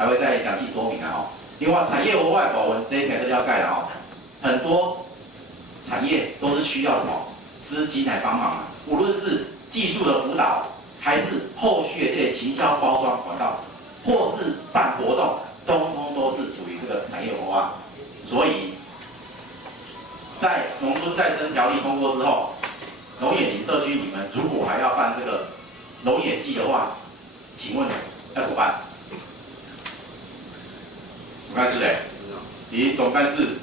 还会再详细说明啊另外，产业活化保温这一篇是要盖的很多产业都是需要什么资金来帮忙无论是技术的辅导，还是后续的这些行销包装管道，或是办活动，通通都是属于这个产业活化。所以，在农村再生条例通过之后，龙眼林社区你们如果还要办这个龙眼季的话，请问要怎么办？总干事你总干事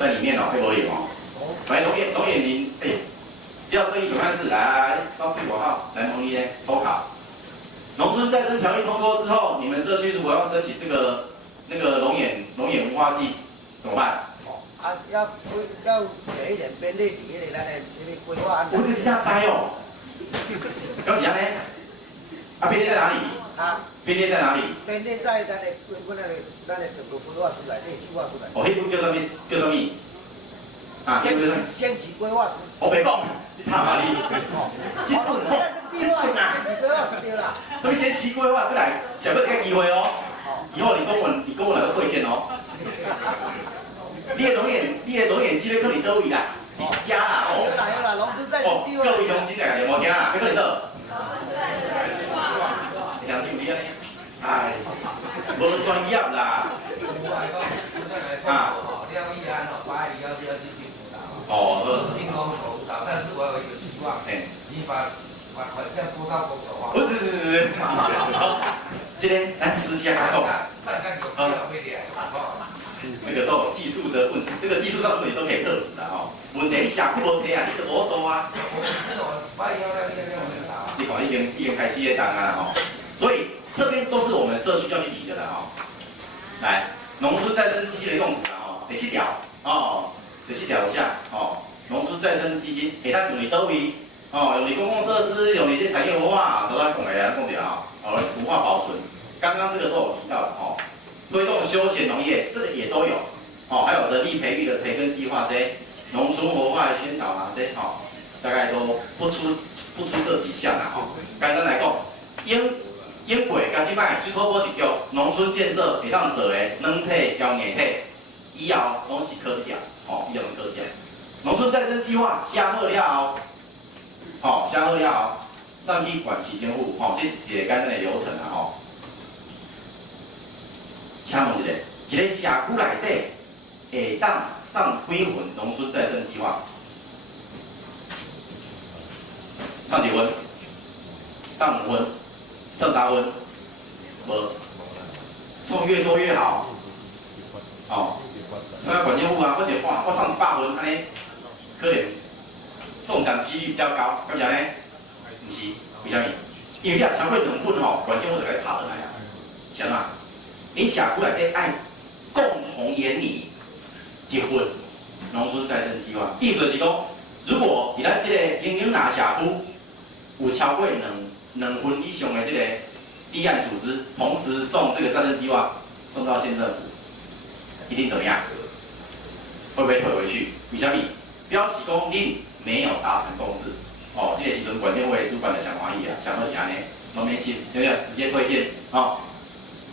在里面会不会有来龙眼林廖正义总干事来招出口号，来蒙尼抽卡。农村再生条例通过之后，你们社区如果要申请这个那个龙眼文化季，怎么办？要给一点便利伫迄个咱的规划安排。我这是这样栽有几样呢？便利在哪里？便利在哪里？便利在咱的整个规划书内底，计划书内底。迄本叫什么？叫什么？先期规划书。我别讲，你插哪里？这本是计划，先期规划书对啦。所以先期规划，过来想要这个机会以后你跟我来个会见你的龙眼机咧，可能倒位啦，你家啦有啦，农村再生计划。各位同心来，有无听啊？你可能倒。无专业啦。进攻手导，但是我有一个希望，你把款项拨到公所化。不是，今天咱私下讲。这个都有技术的问题，这个技术上的问题都可以克服的问题社区无提啊，你就无多啊。你看已经开始在当啊所以这边都是我们社区要去提的啦来，农村再生基金的用途啦第7条第7条下农村再生基金会当用于倒位用于公共设施，用于这产业活化，都在讲的文化保存。刚刚这个都有提到的推动休闲农业，这个也都有还有人力培育的培根计划这些，农村活化的宣导这些大概都不出这几项啦简单来讲，英国甲即摆最好保是叫农村建设会当做的软体、交硬体，以后拢是科技条以后是科技条。农村再生计划写好了写好了上去管市政府这是一个简单的流程请问一个社区内底会当送几份农村再生计划？送几份？送5份？送3份？无，送越多越好。什么管政府我送100份，安尼可能中奖几率比较高，敢是安尼？不是，为什么？因为你若超过2份管政府就来拍落来啊，是嘛？你社区内底爱共同研拟1份农村再生计划，意思是讲，如果咱这个营养拿社区有超过2份以上的这个立案组织，同时送这个再生计划送到县政府，一定怎么样？会不会退回去？为什么？表示讲恁没有达成共识。这个时阵管建会主管的想欢喜啊，想到是安尼，农民对不对？直接推荐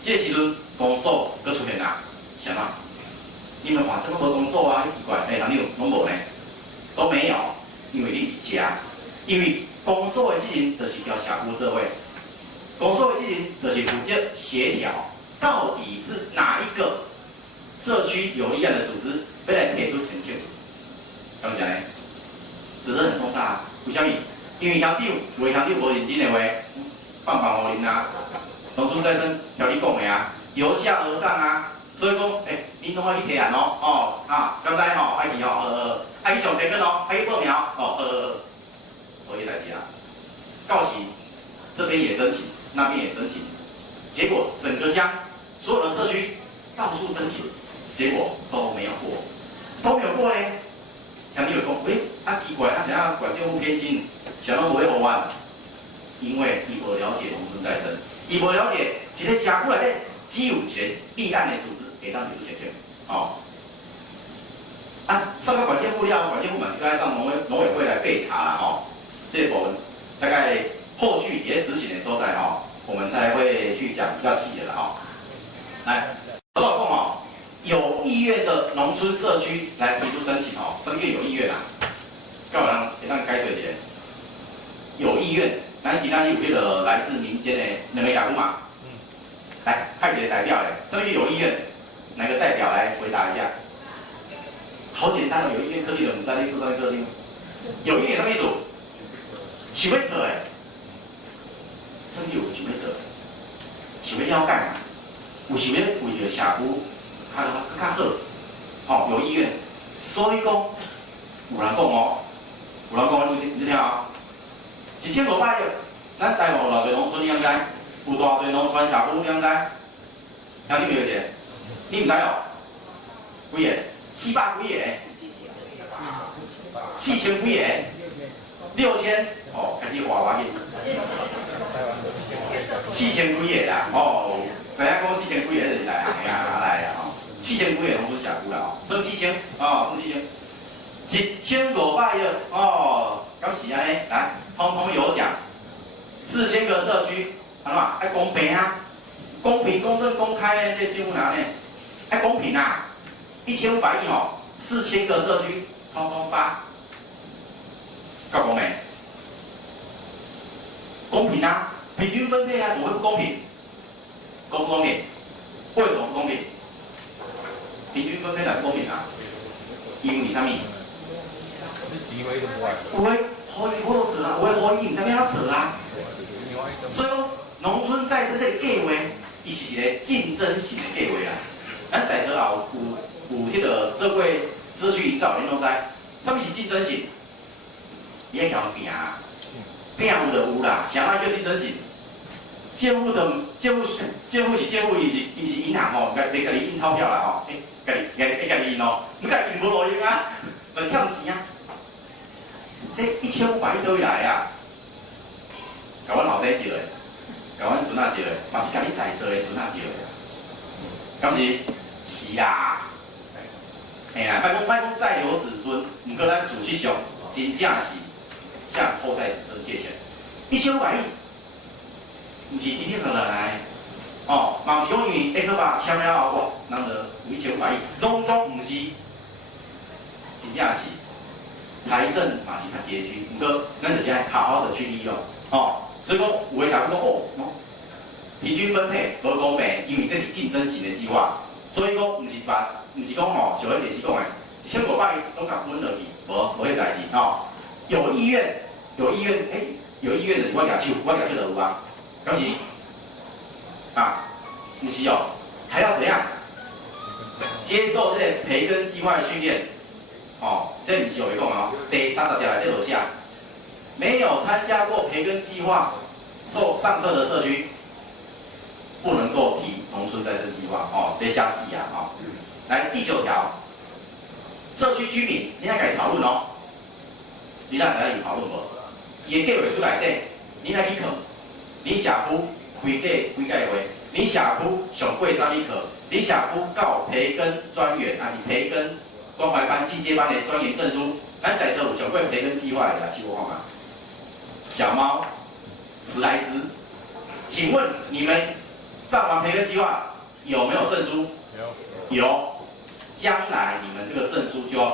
这个时阵公所佫出现啦，啥嘛？你们看这么多公所啊，奇怪，哪里有拢无呢？都没有，因为你家，因为公所的责任就是调社区做伙，公所的责任就是负责协调，到底是哪一个社区有立案的组织要来提出申请？怎么讲呢？责任很重大，为什么？因为乡长为乡长无认真的话，放放互恁啊。农村再生条例讲的由下而上所以讲，恁拢爱去提案将来爱去爱去上提根爱去报苗无迄代志到时这边也申请，那边也申请，结果整个乡所有的社区到处申请，结果都没有过呢。乡长就讲，奇怪，怎样管政府偏心，想要无会互我？因为伊无了解农村再生。伊无了解，一个社区内底只有一个立案的组织会当提出申请，上到管政府了，管政府嘛是该上农委会来备查啦，这个部分大概后续也在执行的时候我们才会去讲比较细的啦，来，老公哦，有意愿的农村社区来提出申请哦，什么叫有意愿啊？干嘛给他们改水节？有意愿，咱今仔日有迄个来自民间的两个社区嘛，来派一个代表嘞，什么叫有意愿？哪个代表来回答一下？好简单哦，有意愿科技的，唔知你做啥科技？有意愿什么意思？想要做诶，什么叫有想要做？想要了解嘛？有想要为着社区较好，吼、有意愿。所以讲，有人讲哦，有人讲你听啊，1500亿，咱台湾有偌侪农村，你敢知？有偌侪农村社区，你敢知？听你袂解？你唔知哦？几个？400几个？4000几个？6000哦，开始画紧。4000几个啦，哦，知影讲4000几个就是来啊，来啊，哦，4000几个农村社区啦，哦，算4000，哦，算4000，1500亿，哦，咁是安尼，来，通通有奖，4000个社区，安怎？爱公平啊，公平、公正、公开的，这政府哪呢？爱公平啊，1500亿哦，4000个社区，通通发，够公平？公平啊，平均分配啊，怎么会不公平？公不公平？为什么不公平？平均分配才不公平啊？因为啥物？你钱位都无爱。有诶，可以我都做啊，有诶可以，唔知咩要做啊。所以讲，农村再生这个计划，伊是一个竞争型的计划啦。咱在座有迄个做过社区营造，恁拢知，啥物是竞争型？伊爱晓拼啊。拼有就有啦，啥物叫竞争型？政府是政府，伊是银行吼，袂家己印钞票啦吼，家己印哦，你家己印无路用啊，就是欠钱啊。这1500亿倒来啊，甲阮后生借的，甲阮孙仔借的，嘛是甲你在座的孙仔借的，敢是？是啦，嘿啊，莫讲再留子孙，毋过咱事实上真正是。向后代子孙借钱，1500亿，唔是直直来，哦，嘛毋是讲因为1颗8签了后，哇，人就有1500亿，拢总唔是，真正是财政嘛是较拮据，不过咱就是爱好好的去利用，哦，所以讲有的社区讲哦，平均分配无公平，因为这是竞争型的计划，所以讲唔是讲吼，像迄电视讲的，1500亿拢甲分落去，无迄代志哦。有意愿，有意愿就是我举手就有啊，敢是？啊，不是哦，还要怎样？接受这个培根计划的训练，哦，这不是我讲哦，第30条内底有写，没有参加过培根计划上课的社区，不能够提农村再生计划哦，这下死啊哦。来第9条，社区居民，你要改讨论哦。你哪知影有讨论无？伊个计划书内底，你来去考，你社区开第几届会？你社区上过啥物课？你社区到培根专员，还是培根关怀班、进阶班的专员证书？咱在座有上过培根计划的，举手看看。小猫10来只，请问你们上完培根计划有没有证书？有。将来你们这个证书就要